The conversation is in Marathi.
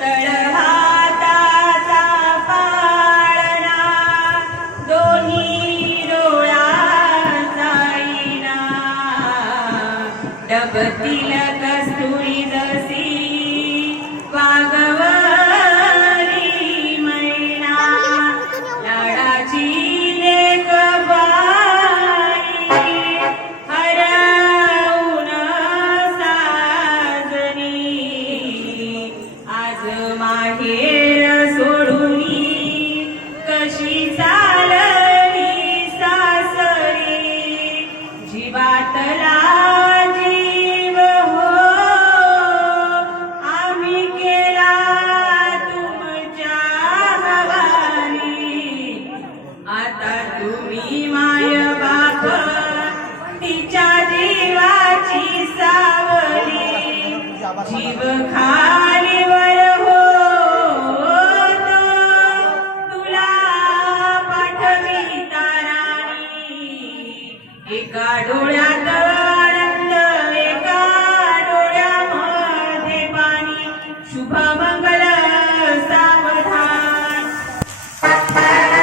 तळहाताचा पाळणा दोन्ही डोळ्याचा आईना डबतील कस्तुरी जशी वागवली मैना लाडाची लेक बाई हरवून साजनी आज माहेर सोडूनी कशी चालली सासरी जीवातला जीव हो आम्ही केला तुमच्या हवाली आता तुम्ही माय बाप तिच्या जीवाची सावली जीव खालीवर होतो तुला पाठविता राणी एका डोळ्यात आनंद एका डोळ्यामध्ये पाणी शुभ मंगल